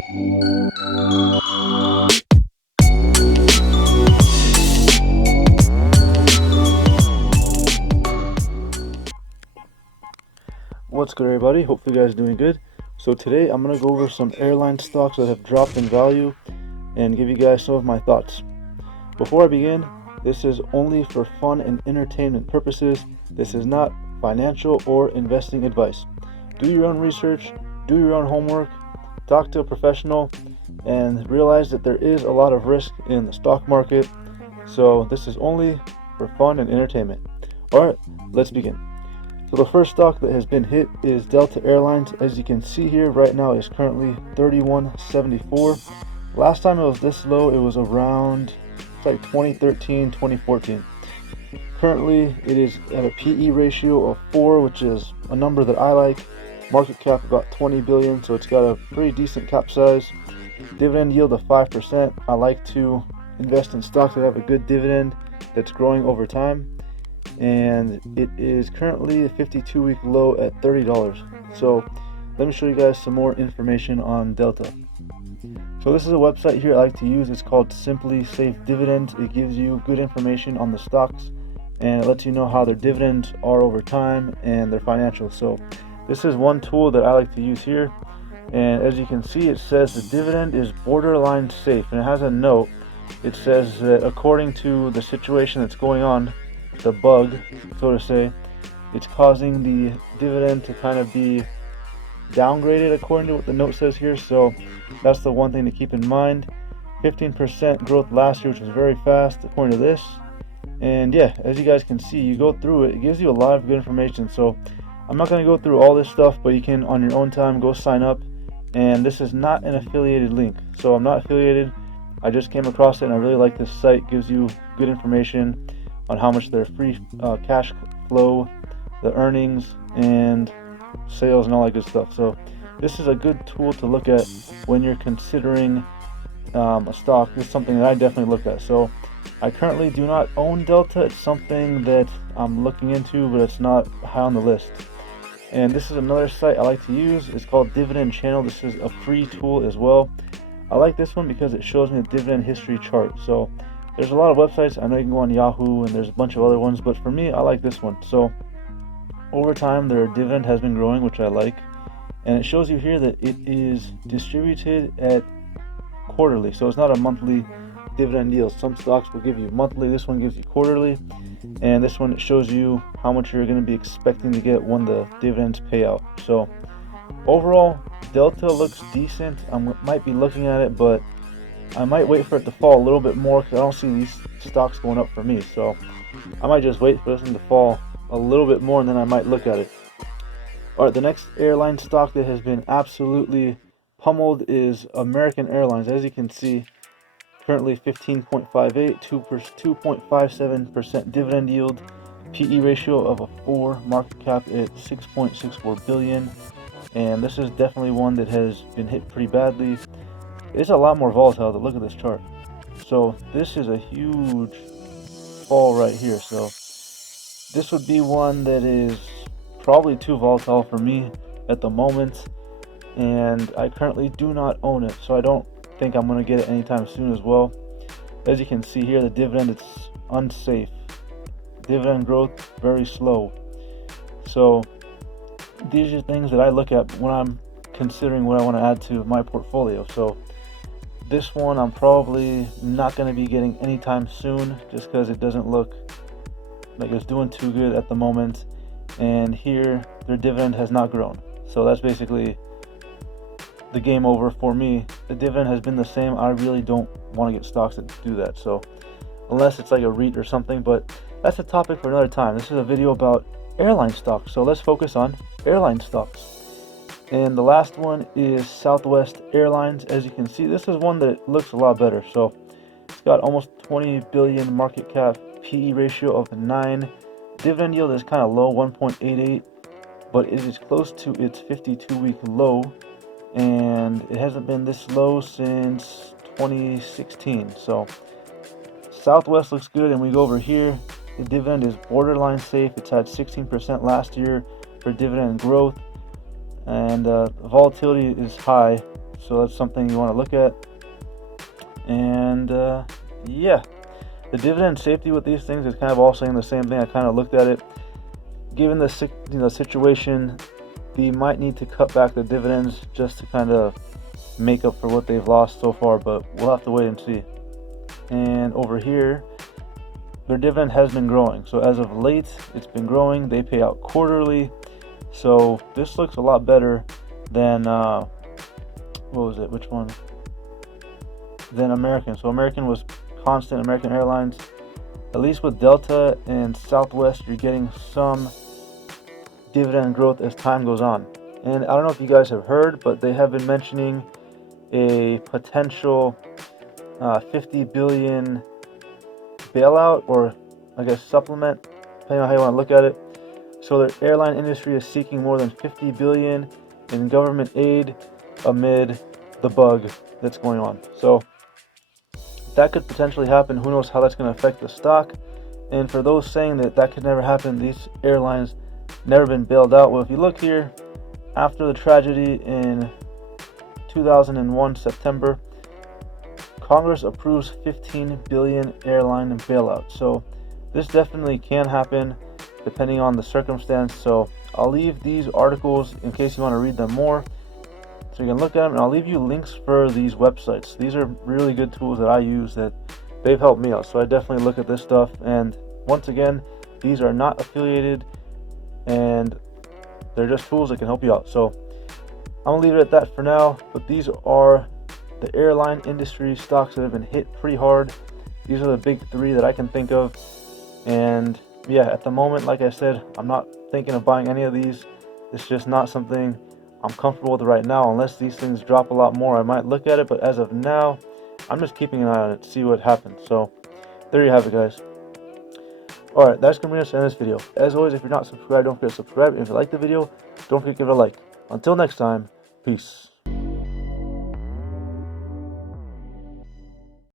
What's good, everybody? Hope you guys are doing good. So today I'm going to go over some airline stocks that have dropped in value and give you guys some of my thoughts. Before I begin, this is only for fun and entertainment purposes. This is not financial or investing advice. Do your own research, do your own homework, talk to a professional, and realize that there is a lot of risk in the stock market. So this is only for fun and entertainment. Alright, let's begin. So the first stock that has been hit is Delta Airlines. As you can see here, right now is currently $31.74. Last time it was this low, it was around like 2013, 2014. Currently, it is at a PE ratio of 4, which is a number that I like. Market cap about 20 billion, so it's got a pretty decent cap size. Dividend yield of 5%. I like to invest in stocks that have a good dividend that's growing over time. And it is currently a 52-week low at $30. So let me show you guys some more information on Delta. So this is a website here I like to use. It's called Simply Safe Dividends. It gives you good information on the stocks and it lets you know how their dividends are over time and their financials. So this is one tool that I like to use here, and as you can see, it says the dividend is borderline safe, and it has a note. It says that according to the situation that's going on, the bug, so to say, it's causing the dividend to kind of be downgraded according to what the note says here. So that's the one thing to keep in mind. 15% growth last year, which was very fast according to this. And yeah, as you guys can see, you go through it, it gives you a lot of good information. So I'm not going to go through all this stuff, but you can on your own time go sign up. And this is not an affiliated link, so I'm not affiliated. I just came across it and I really like this site. It gives you good information on how much their free cash flow, the earnings, and sales, and all that good stuff. So this is a good tool to look at when you're considering a stock. This is something that I definitely look at. So I currently do not own Delta. It's something that I'm looking into, but it's not high on the list. And this is another site I like to use. It's called Dividend Channel. This is a free tool as well. I like this one because it shows me the dividend history chart. So there's a lot of websites. I know you can go on Yahoo and there's a bunch of other ones, but for me, I like this one. So over time, their dividend has been growing, which I like. And it shows you here that it is distributed at quarterly. So it's not a monthly dividend yield. Some stocks will give you monthly. This one gives you quarterly. And this one, it shows you how much you're going to be expecting to get when the dividends pay out. So overall, Delta looks decent. I might be looking at it, but I might wait for it to fall a little bit more because I don't see these stocks going up for me. So I might just wait for this one to fall a little bit more and then I might look at it. Alright, the next airline stock that has been absolutely pummeled is American Airlines. As you can see, currently 15.58, 2.57% dividend yield, PE ratio of a 4, market cap at 6.64 billion. And this is definitely one that has been hit pretty badly. It's a lot more volatile. Look at this chart. So this is a huge fall right here. So this would be one that is probably too volatile for me at the moment, and I currently do not own it, so I don't think I'm going to get it anytime soon as well. As you can see here, the dividend, it's unsafe. Dividend growth very slow. So these are things that I look at when I'm considering what I want to add to my portfolio. So this one I'm probably not going to be getting anytime soon just because it doesn't look like it's doing too good at the moment. And here their dividend has not grown, so that's basically the game over for me. The dividend has been the same. I really don't want to get stocks that do that, so unless it's like a REIT or something, but that's a topic for another time. This is a video about airline stocks, so let's focus on airline stocks. And the last one is Southwest Airlines. As you can see, this is one that looks a lot better. So it's got almost 20 billion market cap, PE ratio of 9. Dividend yield is kind of low, 1.88, but it is close to its 52-week low, and it hasn't been this low since 2016. So Southwest looks good, and we go over here. The dividend is borderline safe. It's had 16% last year for dividend growth, and volatility is high. so that's something you want to look at. And yeah, the dividend safety with these things is kind of all saying the same thing. I kind of looked at it. Given the situation, they might need to cut back the dividends just to kind of make up for what they've lost so far, but we'll have to wait and see. And over here, their dividend has been growing. So as of late, it's been growing. They pay out quarterly. So this looks a lot better than, what was it? Which one? Than American. So American was constant, American Airlines. At least with Delta and Southwest, you're getting some dividend growth as time goes on. And I don't know if you guys have heard, but they have been mentioning a potential 50 billion bailout, or I guess supplement, depending on how you want to look at it. So the airline industry is seeking more than 50 billion in government aid amid the bug that's going on. So that could potentially happen. Who knows how that's going to affect the stock? And for those saying that that could never happen, these airlines never been bailed out. Well, if you look here, after the tragedy in 2001 September, Congress approves 15 billion airline bailout. So this definitely can happen depending on the circumstance. So I'll leave these articles in case you want to read them more, so you can look at them, and I'll leave you links for these websites. These are really good tools that I use that they've helped me out. So I definitely look at this stuff. And once again, these are not affiliated, and they're just tools that can help you out. So I'm gonna leave it at that for now. But these are the airline industry stocks that have been hit pretty hard. These are the big three that I can think of. And yeah, at the moment, like I said, I'm not thinking of buying any of these. It's just not something I'm comfortable with right now. Unless these things drop a lot more, I might look at it, but as of now, I'm just keeping an eye on it to see what happens. So there you have it, guys. Alright, that's going to bring us to the end of this video. As always, if you're not subscribed, don't forget to subscribe. And if you like the video, don't forget to give it a like. Until next time, peace.